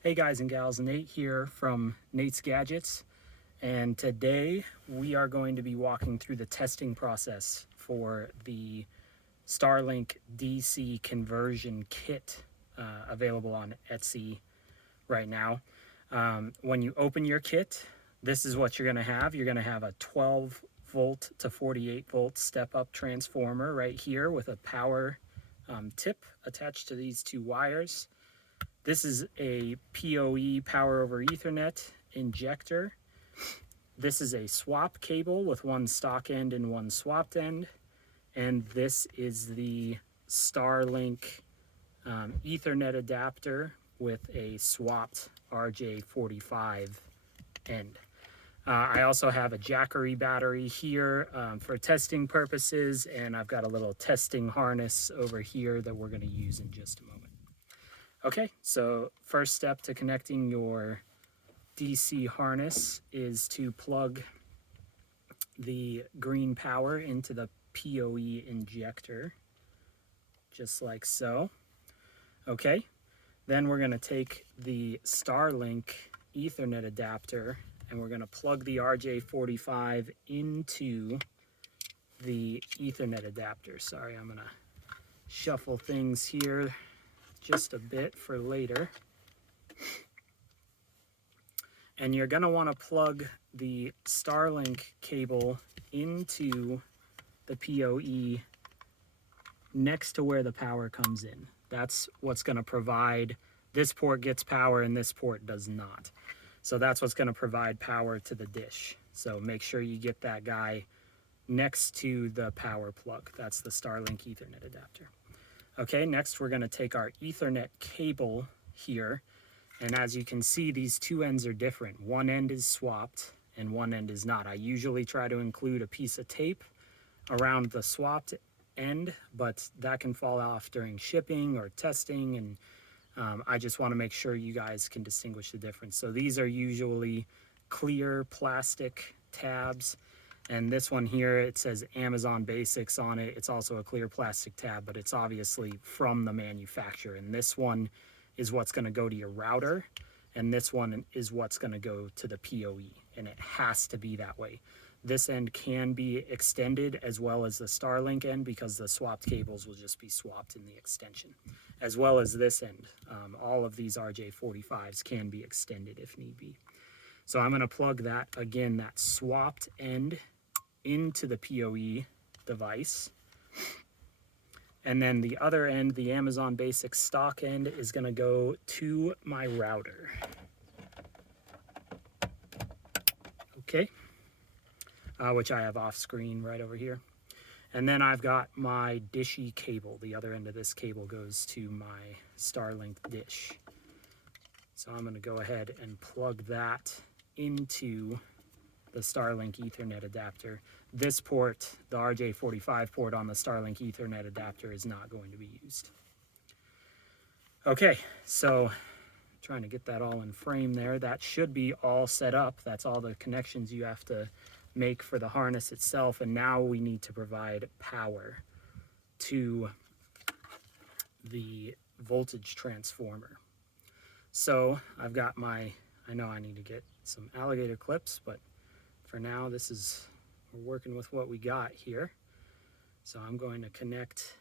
Hey guys and gals, Nate here from Nate's Gadgets, and today we are going to be walking through the testing process for the Starlink DC conversion kit available on Etsy right now. When you open your kit, this is what you're going to have. You're going to have a 12 volt to 48 volt step up transformer right here with a power tip attached to these two wires. This is a PoE power over Ethernet injector. This is a swap cable with one stock end and one swapped end. And this is the Starlink Ethernet adapter with a swapped RJ45 end. I also have a Jackery battery here for testing purposes, and I've got a little testing harness over here that we're going to use in just a moment. Okay, so first step to connecting your DC harness is to plug the green power into the PoE injector, just like so. Okay, then we're going to take the Starlink Ethernet adapter and we're going to plug the RJ45 into the Ethernet adapter. Sorry, I'm going to shuffle things here just a bit for later. And you're going to want to plug the Starlink cable into the PoE next to where the power comes in. That's what's going to provide, this port gets power and this port does not. So that's what's going to provide power to the dish. So make sure you get that guy next to the power plug. That's the Starlink Ethernet adapter. Okay, next we're going to take our Ethernet cable here. And as you can see, these two ends are different. One end is swapped and one end is not. I usually try to include a piece of tape around the swapped end, but that can fall off during shipping or testing, and I just want to make sure you guys can distinguish the difference. So these are usually clear plastic tabs, and this one here, it says Amazon Basics on it. It's also a clear plastic tab, but it's obviously from the manufacturer, and this one is what's going to go to your router, and this one is what's going to go to the PoE, and it has to be that way. This end can be extended as well as the Starlink end because the swapped cables will just be swapped in the extension, as well as this end. All of these RJ45s can be extended if need be. So I'm going to plug that, again, that swapped end into the PoE device. And then the other end, the Amazon Basics stock end, is going to go to my router. Okay. Which I have off screen right over here. And then I've got my dishy cable. The other end of this cable goes to my Starlink dish. So I'm going to go ahead and plug that into the Starlink Ethernet adapter. This port, the RJ45 port on the Starlink Ethernet adapter, is not going to be used. Okay, so trying to get that all in frame there. That should be all set up. That's all the connections you have to make for the harness itself, and now we need to provide power to the voltage transformer. So I've got my, I know I need to get some alligator clips, but for now we're working with what we got here. So I'm going to connect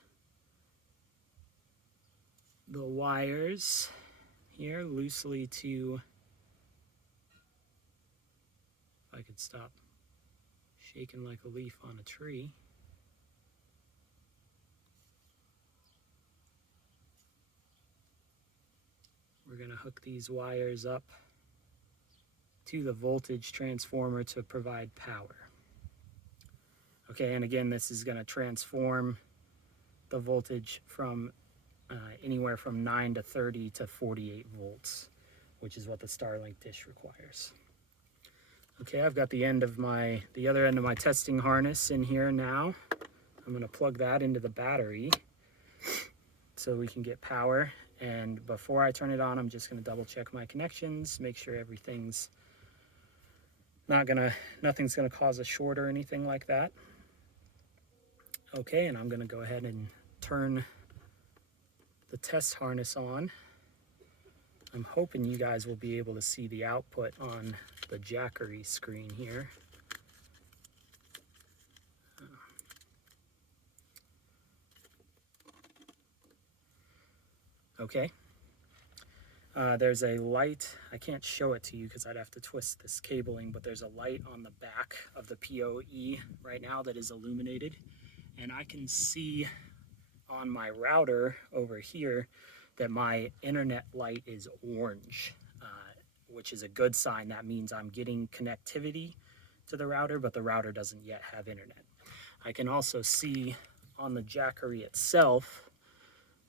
the wires here loosely to, if I could stop shaking like a leaf on a tree. We're going to hook these wires up to the voltage transformer to provide power. Okay, and again, this is going to transform the voltage from anywhere from 9 to 30 to 48 volts, which is what the Starlink dish requires. Okay, I've got the other end of my testing harness in here now. I'm going to plug that into the battery so we can get power. And before I turn it on, I'm just going to double check my connections, make sure everything's nothing's going to cause a short or anything like that. Okay, and I'm going to go ahead and turn the test harness on. I'm hoping you guys will be able to see the output on the Jackery screen here. Okay. There's a light. I can't show it to you because I'd have to twist this cabling, but there's a light on the back of the PoE right now that is illuminated. And I can see on my router over here that my internet light is orange, which is a good sign. That means I'm getting connectivity to the router, but the router doesn't yet have internet. I can also see on the Jackery itself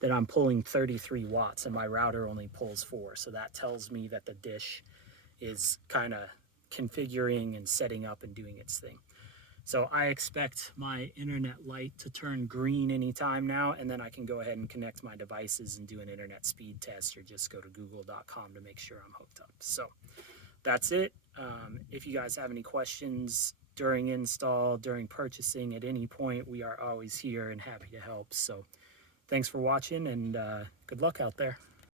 that I'm pulling 33 watts and my router only pulls 4. So that tells me that the dish is kind of configuring and setting up and doing its thing. So I expect my internet light to turn green anytime now, and then I can go ahead and connect my devices and do an internet speed test, or just go to google.com to make sure I'm hooked up. So that's it. If you guys have any questions during install, during purchasing, at any point, we are always here and happy to help. So thanks for watching, and good luck out there.